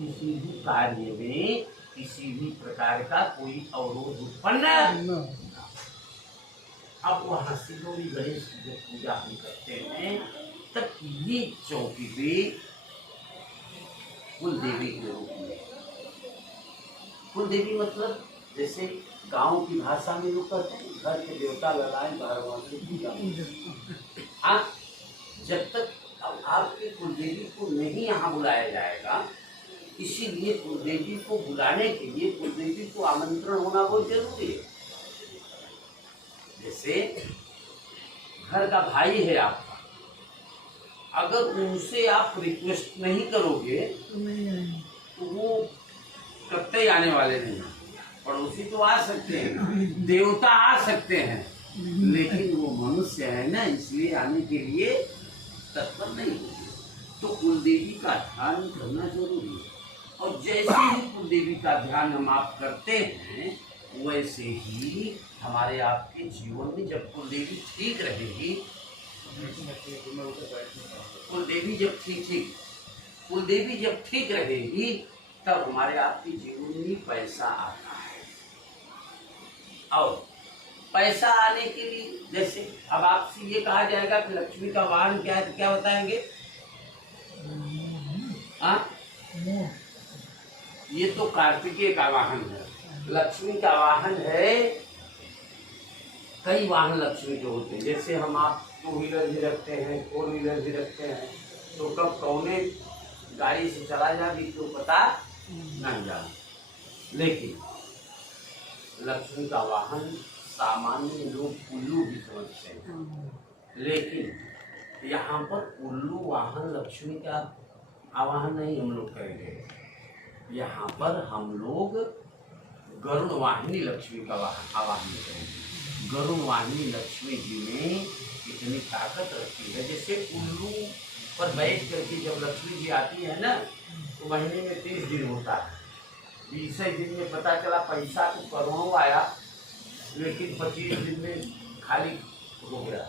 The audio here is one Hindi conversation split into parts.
किसी भी कार्य में किसी भी प्रकार का कोई अवरोध उत्पन्न न। अब वहां से जो भी गणेश की जब पूजा हम करते हैं तब ये चौकी पे कुल देवी के रूप में, कुल देवी मतलब जैसे गांव की भाषा में लोग कहते हैं घर के देवता ललाएं भगवान की पूजा। हाँ, जब तक अब आपके कुलदेवी को नहीं यहाँ बुलाया जाएगा, इसीलिए कुलदेवी को बुलाने के लिए कुलदेवी को आमंत्रण होना बहुत जरूरी है। जैसे घर का भाई है आपका, अगर उनसे आप रिक्वेस्ट नहीं करोगे तो वो कतई आने वाले नहीं। पड़ोसी तो आ सकते हैं, देवता आ सकते हैं, लेकिन वो मनुष्य है ना, इसलिए आने के लिए तत्पर नहीं होगी। तो कुलदेवी का ध्यान करना जरूरी है। और जैसे ही कुलदेवी का ध्यान हम आप करते हैं वैसे ही हमारे आपके जीवन में जब कुलदेवी ठीक रहेगी, कुलदेवी जब ठीक रहेगी तब हमारे आपके जीवन में पैसा आता है। और पैसा आने के लिए जैसे अब आपसे ये कहा जाएगा कि लक्ष्मी का वाहन क्या है, तो क्या बताएंगे? ये तो कार्तिकेय का वाहन है। लक्ष्मी का वाहन है, कई वाहन लक्ष्मी के होते हैं। जैसे हम आप 2 व्हीलर भी रखते हैं, 4 व्हीलर भी रखते हैं, तो कब कौने गाड़ी से चला जाए तो पता नहीं जाना। लेकिन लक्ष्मी का वाहन सामान्य लोग उल्लू भी समझते हैं, लेकिन यहाँ पर उल्लू वाहन लक्ष्मी का आवाहन नहीं हम लोग करेंगे। यहाँ पर हम लोग गरुड़ वाहिनी लक्ष्मी का आवाहन करेंगे। गरुड़ वाहिनी लक्ष्मी जी में इतनी ताकत रखती है, जैसे उल्लू पर बैठ करके जब लक्ष्मी जी आती है ना, तो महीने में 30 दिन होता है। 20 दिन में पता चला पैसा तो करोड़ों आया, लेकिन 25 दिन में खाली हो गया।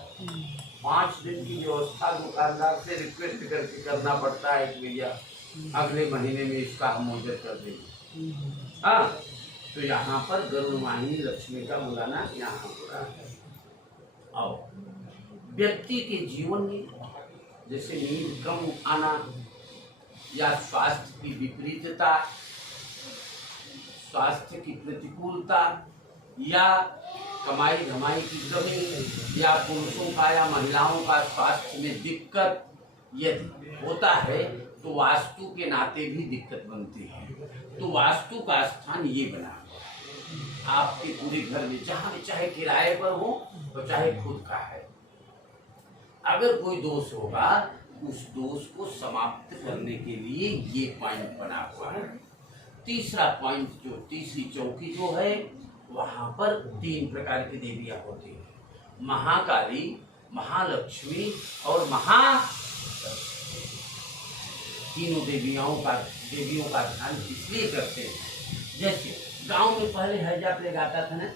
5 दिन की व्यवस्था दुकानदार से रिक्वेस्ट करके करना पड़ता है कि भैया अगले महीने में इसका हम ऑर्डर कर देंगे। हाँ, तो यहाँ पर गरुड़ वाहिनी लक्ष्मी का बुलाना यहाँ हो रहा है। और व्यक्ति के जीवन में जैसे नींद कम आना या स्वास्थ्य की विपरीतता, स्वास्थ्य की प्रतिकूलता या कमाई धमाई की कमी या पुरुषों का या महिलाओं का स्वास्थ्य में दिक्कत यदि होता है तो वास्तु के नाते भी दिक्कत बनती है। तो वास्तु का स्थान ये बना आपके पूरे घर में, जहाँ भी चाहे किराए पर हो तो चाहे खुद का है, अगर कोई दोष होगा उस दोष को समाप्त करने के लिए ये पॉइंट बना हुआ है। तीसरा पॉइंट जो तीसरी चौकी जो है वहां पर 3 प्रकार की देवियां होती है, महाकाली, महालक्ष्मी और तीनों देवियों का ध्यान इसलिए करते हैं। जैसे गांव में पहले हैजा प्लेग आता था ना,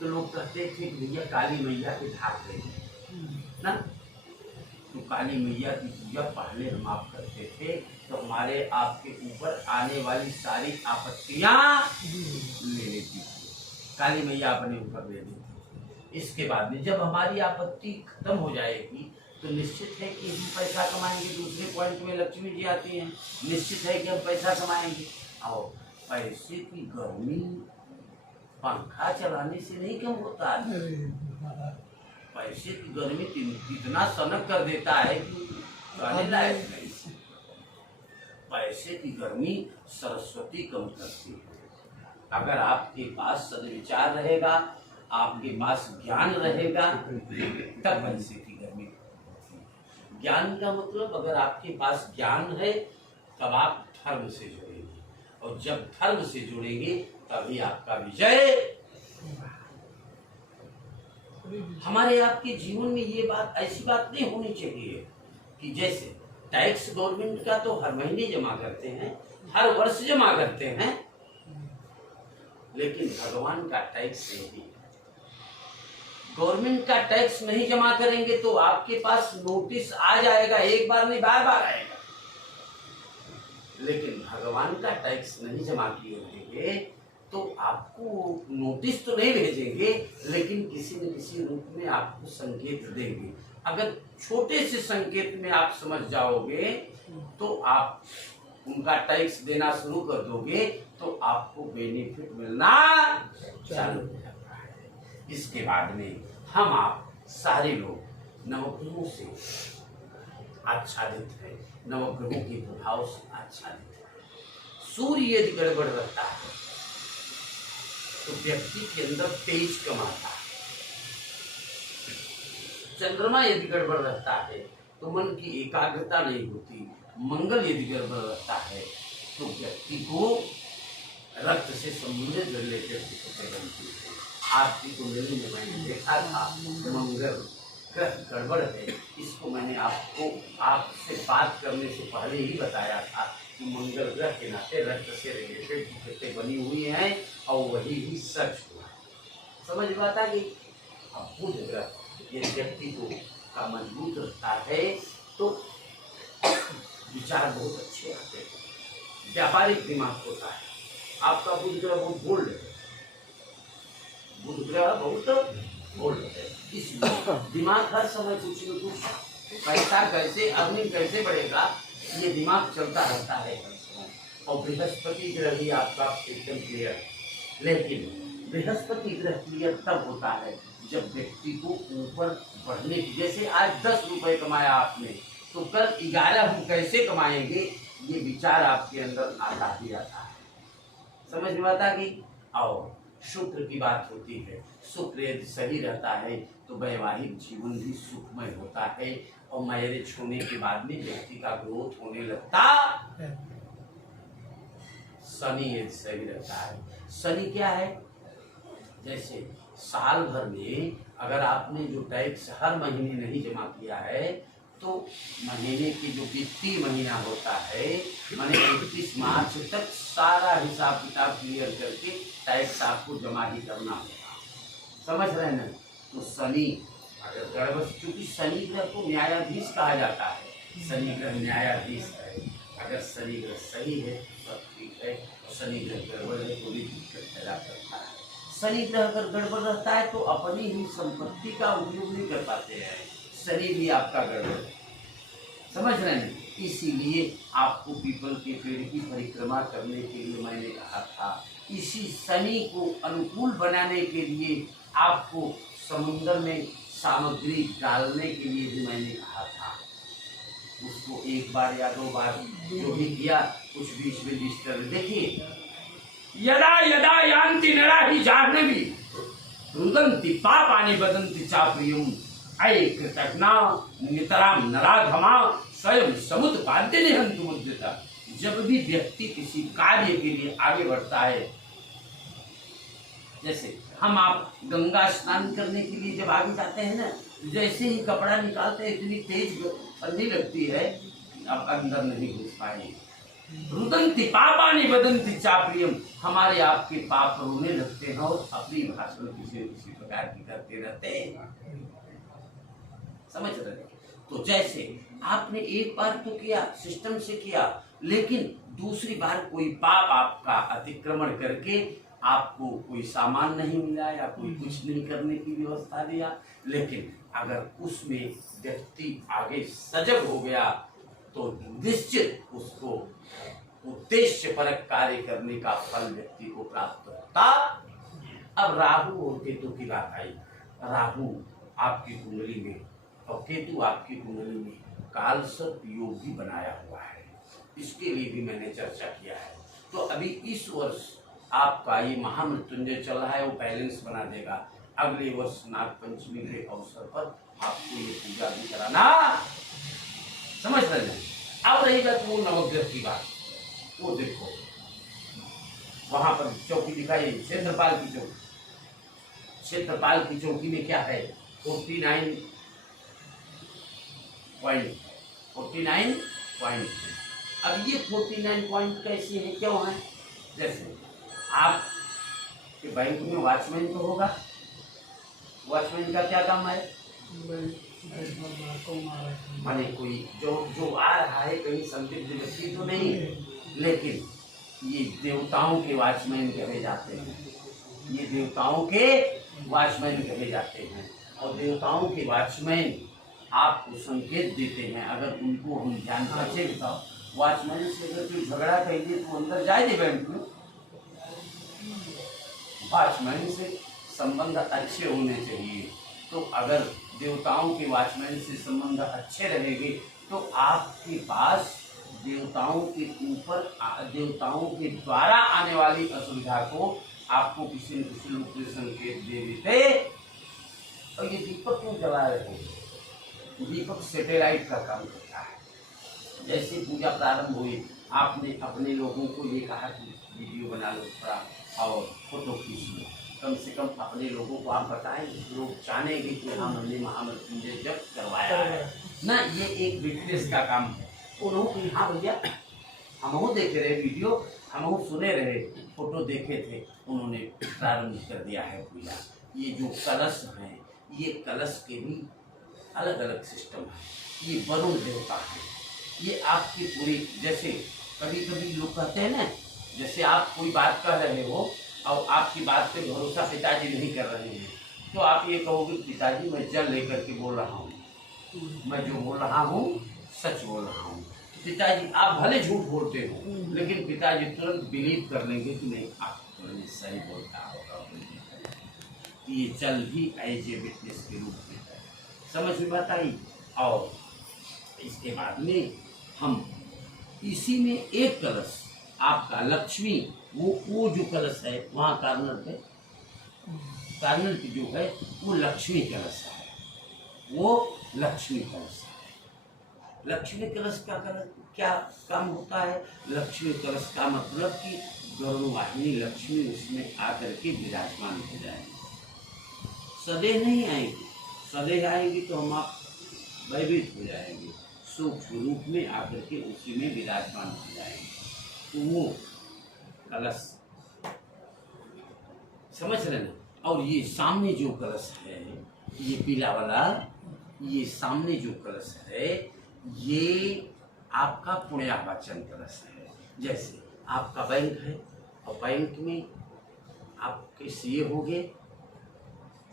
तो लोग कहते थे कि भैया काली मैया के ढाक देंगे ना, तो काली मैया की पूजा पहले हम आप करते थे, तो हमारे आपके ऊपर आने वाली सारी आपत्तियां ले लेती थी, काली मैया अपने ऊपर ले लेती थी। इसके बाद में जब हमारी आपत्ति खत्म हो जाएगी तो निश्चित है कि हम पैसा कमाएंगे। दूसरे पॉइंट में लक्ष्मी जी आती हैं, निश्चित है कि हम पैसा कमाएंगे। और पैसे की गर्मी पंखा चलाने से नहीं कम होता है। पैसे की गर्मी इतना सनक कर देता है कि कहने लायक नहीं। पैसे की गर्मी सरस्वती कम करती है। अगर आपके पास सद्विचार रहेगा, आपके पास ज्ञान रहेगा, तब पैसे की गर्मी होती है। ज्ञान का मतलब अगर आपके पास ज्ञान है तब आप धर्म से जुड़ेंगे, और जब धर्म से जुड़ेंगे तभी आपका विजय। हमारे आपके जीवन में ये बात ऐसी बात नहीं होनी चाहिए कि जैसे टैक्स गवर्नमेंट का तो हर महीने जमा करते हैं, हर वर्ष जमा करते हैं, लेकिन भगवान का टैक्स नहीं। गवर्नमेंट का टैक्स नहीं जमा करेंगे तो आपके पास नोटिस आ जाएगा, एक बार नहीं बार बार आएगा। लेकिन भगवान का टैक्स नहीं जमा किए रहेंगे तो आपको नोटिस तो नहीं भेजेंगे, लेकिन किसी न किसी रूप में आपको संकेत देंगे। अगर छोटे से संकेत में आप समझ जाओगे तो आप उनका टैक्स देना शुरू कर दोगे तो आपको बेनिफिट मिलना चालू हो जाता है। इसके बाद में हम आप सारे लोग नवग्रहों से आच्छादित है, नवग्रहों के प्रभाव से आच्छादित है। सूर्य यदि गड़बड़ रहता है तो व्यक्ति के अंदर तेज कम आता है। चंद्रमा यदि गड़बड़ रहता है तो मन की एकाग्रता नहीं होती। मंगल यदि गड़बड़ रहता है तो व्यक्ति को रक्त से संबंधित रिलेटेड दिक्कतें बनती है। आपकी कुंडली में मैंने देखा था मंगल ग्रह गड़बड़ है। इसको मैंने आपको आपसे बात करने से पहले ही बताया था कि मंगल ग्रह के नाते रक्त से रिलेटेड दिक्कतें बनी हुई हैं और वही भी सच हुआ। समझ में आता कि अब बुध ग्रह ये व्यक्ति को का मजबूत रहता है तो विचार बहुत अच्छे आते हैं, व्यापारिक दिमाग होता है। आपका बुध ग्रह बहुत बोल्ड है, बुध ग्रह बहुत बोल्ड है, इसलिए दिमाग हर समय कुछ न कुछ पैसा कैसे अर्निंग कैसे बढ़ेगा ये दिमाग चलता रहता है। और बृहस्पति ग्रह ही आपका एकदम क्लियर, लेकिन बृहस्पति ग्रह क्लियर तब होता है जब व्यक्ति को ऊपर बढ़ने की, जैसे आज 10 रुपए कमाया आपने तो कल 11 हम कैसे कमाएंगे ये विचार आपके अंदर आता ही आता है। समझ में आता कि और शुक्र की बात होती है, शुक्र यदि सही रहता है तो वैवाहिक जीवन भी सुखमय होता है और मैरिज होने के बाद में व्यक्ति का ग्रोथ होने लगता। शनि यदि सही रहता है, शनि क्या है, जैसे साल भर में अगर आपने जो टैक्स हर महीने नहीं जमा किया है तो महीने की जो वित्तीय महीना होता है माने 31 मार्च तक सारा हिसाब किताब क्लियर करके टैक्स आपको जमा ही करना होगा। समझ रहे हैं ना? तो शनि अगर गड़बड़, क्योंकि शनि ग्रह को न्यायाधीश कहा जाता है, शनि ग्रह न्यायाधीश है। अगर शनि ग्रह सही है तो सब ठीक है, शनि ग्रह गड़बड़ है तो भी दिक्कत पैदा करता है। शनि ग्रह अगर गड़बड़ रहता है तो अपनी ही संपत्ति का उपयोग नहीं कर पाते हैं, शनि भी आपका गड़बड़ है। समझ रहे हैं? इसीलिए आपको पीपल के पेड़ की परिक्रमा करने के लिए मैंने कहा था। इसी शनि को अनुकूल बनाने के लिए आपको समुद्र में सामग्री डालने के लिए भी मैंने कहा था। उसको एक बार या 2 बार जो भी किया कुछ भी इसमें डिस्टर्ब। देखिए, यदा यदा यान्ति नरा हि जाह्नवी रुदन्ति पापानि वदन्ति चा प्रियम् अये कृतघ्ना नितराम नराधमा स्वयं समुत्पाद्य निहन्तु मुद्रिता। जब भी व्यक्ति किसी कार्य के लिए आगे बढ़ता है, जैसे हम आप गंगा स्नान करने के लिए जब आगे जाते हैं ना, जैसे ही कपड़ा निकालते हैं इतनी तेज ठंडी लगती है अब अंदर नहीं घुस पाएंगे। रुदन्ति पापानि वदन्ति चा प्रियम, हमारे आपके पाप रोने लगते हैं और अपनी भाषा में किसी किसी प्रकार की करते रहते हैं। समझ रहे? तो जैसे आपने एक बार तो किया, सिस्टम से किया, लेकिन दूसरी बार कोई पाप आपका अतिक्रमण करके आपको कोई सामान नहीं मिला या कोई कुछ नहीं करने की व्यवस्था दिया, लेकिन अगर उसमें व्यक्ति आगे सजग हो गया तो निश्चित उसको उद्देश्य परक कार्य करने का फल व्यक्ति को प्राप्त होता। अब राहु और केतु की बात आई। राहु आपकी कुंडली में और केतु आपकी कुंडली में काल सर्प योग भी बनाया हुआ है, इसके लिए भी मैंने चर्चा किया है। तो अभी इस वर्ष आपका ये महामृत्युंजय चल रहा है, वो बैलेंस बना देगा। अगले वर्ष नाग पंचमी के अवसर पर आपको ये पूजा भी कराना। समझ रहे हैं? अब रही बात वो नवग्रह की बात, वो देखो वहां पर चौकी दिखाई, क्षेत्रपाल की चौकी। क्षेत्रपाल की चौकी में क्या है? 49 पॉइंट। अब ये 49 पॉइंट कैसे है, क्यों है? जैसे आप के बैंक में वॉचमैन तो होगा, वॉचमैन का क्या काम है? माने कोई जो आ रहा है कहीं संदिग्ध व्यक्ति तो नहीं है, लेकिन ये देवताओं के वॉचमैन कहे जाते हैं, ये देवताओं के वॉचमैन कहे जाते हैं। और देवताओं के वॉचमैन आपको संकेत देते हैं, अगर उनको हम ध्यान अच्छे बताओ। वॉचमैन से अगर कोई झगड़ा कहेंगे तो अंदर जाए बैंक में। वॉचमैन से संबंध अच्छे होने चाहिए। तो अगर देवताओं के वॉचमैन से संबंध अच्छे रहेंगे तो आपके पास देवताओं के ऊपर, देवताओं के द्वारा आने वाली असुविधा को आपको किसी न किसी रूप में संकेत दे देते। और ये दीपक क्यों जला रहे हो? दीपक सैटेलाइट का काम करता है। जैसे पूजा प्रारंभ हुई, आपने अपने लोगों को ये कहा कि वीडियो बना लो थोड़ा और फोटो खींच लो, कम से कम अपने लोगों को आप बताएं, लोग जानेंगे कि हाँ हमने महामृत्युंजय जप करवाया है ना। ये एक विटनेस का काम है। उन्होंने हाँ भैया हम देख रहे वीडियो, हम सुने रहे, फोटो देखे थे, उन्होंने प्रारंभ कर दिया है पूजा। ये जो कलश हैं, ये कलश के भी अलग अलग सिस्टम है। ये वरुण देवता है, ये आपकी पूरी, जैसे कभी कभी लोग कहते हैं ना, जैसे आप कोई बात कह रहे हो और आपकी बात पे भरोसा पिताजी नहीं कर रहे हैं, तो आप ये कहोगे पिताजी मैं जल लेकर के बोल रहा हूँ, मैं जो बोल रहा हूँ सच बोल रहा हूँ। पिताजी आप भले झूठ बोलते हो, लेकिन पिताजी तुरंत बिलीव कर लेंगे कि नहीं आप तुरंत सही बोलता होगा। ये जल भी एज ए विटनेस के रूप में है। समझ में बात आई? और इसके बाद में हम इसी में एक कलश आपका लक्ष्मी, वो जो कलश है वहाँ कार्नर पे, कार्नर पे जो है वो लक्ष्मी कलश है, वो लक्ष्मी कलश है। लक्ष्मी कलश का क्या काम होता है? लक्ष्मी कलश का मतलब कि गरुड़वाहिनी लक्ष्मी उसमें आकर के विराजमान हो जाएगी। सदैव नहीं आएगी, सदैव आएगी तो हम आप भयभीत हो जाएंगे, सूक्ष्म रूप में आकर के उसी में विराजमान हो जाएंगे। तो वो कलश समझ रहे ना। और ये सामने जो कलश है, ये पीला वाला, ये सामने जो कलश है, ये आपका पुण्यावाचन कलश है। जैसे आपका बैंक है और बैंक में आपके सीए हो गए।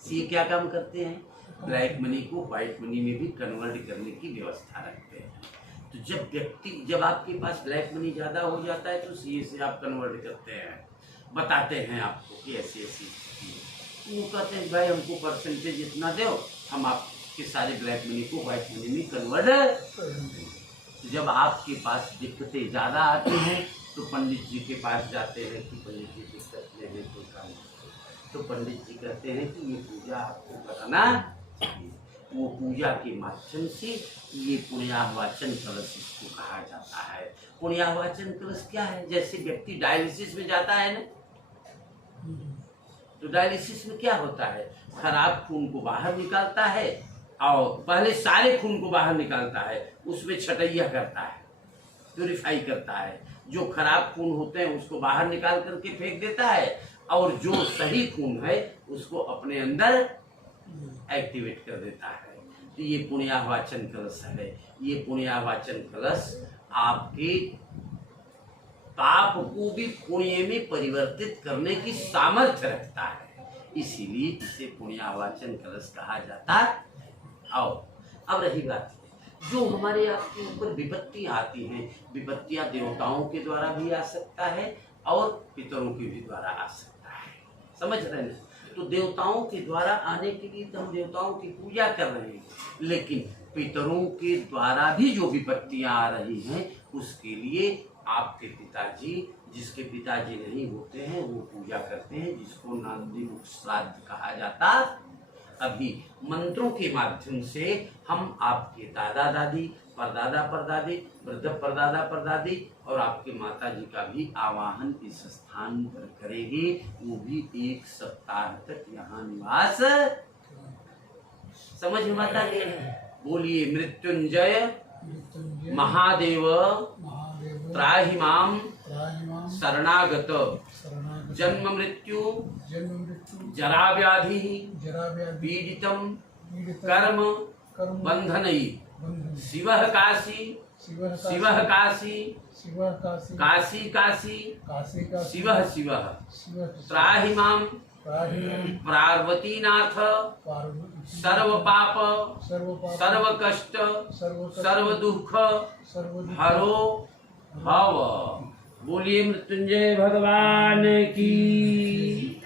सीए क्या काम करते हैं? ब्लैक मनी को व्हाइट मनी में भी कन्वर्ट करने की व्यवस्था रखते हैं। तो जब आपके पास ब्लैक मनी ज़्यादा हो जाता है तो सीए से आप कन्वर्ट करते हैं, बताते हैं आपको कि ऐसी ऐसी स्थिति है। वो कहते हैं भाई हमको परसेंटेज इतना दो, हम आपके सारे ब्लैक मनी को व्हाइट मनी में कन्वर्ट। तो जब आपके पास दिक्कतें ज़्यादा आती हैं तो पंडित जी के पास जाते हैं कि पंडित जी दिक्कत में है कोई काम, तो पंडित जी कहते हैं कि ये पूजा आपको कराना चाहिए। वो पूजा के माध्यम से ये पुण्यावाचन कलश इसको कहा जाता है। पुण्यावाचन कलश क्या है? जैसे व्यक्ति डायलिसिस में जाता है ना, तो डायलिसिस में क्या होता है? खराब खून को बाहर निकालता है और पहले सारे खून को बाहर निकालता है, उसमें छटैया करता है, प्यूरिफाई करता है। जो खराब खून होते हैं उसको बाहर निकाल करके फेंक देता है, और जो सही खून है उसको अपने अंदर एक्टिवेट कर देता है। तो ये पुण्यावाचन कलश है। ये पुण्यावाचन कलश आपके पाप को भी पुण्य में परिवर्तित करने की सामर्थ्य रखता है, इसीलिए इसे पुण्यावाचन कलश कहा जाता है। और अब रही बात जो हमारे आपके ऊपर विपत्तियां आती हैं, विपत्तियां देवताओं के द्वारा भी आ सकता है और पितरों के भी द्वारा आ सकता है। समझ रहे हैं? तो देवताओं के द्वारा आने के लिए तो हम देवताओं की पूजा कर रहे हैं, लेकिन पितरों के द्वारा भी जो विपत्तियां आ रही हैं उसके लिए आपके पिताजी, जिसके पिताजी नहीं होते हैं वो पूजा करते हैं, जिसको नांदी मुख श्राद्ध कहा जाता। अभी मंत्रों के माध्यम से हम आपके दादा दादी, परदादा परदादी, वृद्ध परदादा परदादी और आपके माता जी का भी आवाहन इस स्थान पर करेंगे। वो भी 1 सप्ताह तक यहाँ निवास। समझ में आता है? बोलिए मृत्युंजय महादेव त्राहि माम शरणागत जन्म मृत्यु जरा व्याधि पीडितम कर्म बंधनई शिवः काशी शिवः काशी काशी काशी शिवः शिवः त्राहि मां पार्वतीनाथ सर्व पाप सर्व कष्ट सर्व दुख हरो भव। बोलिए मृत्युंजय भगवान की।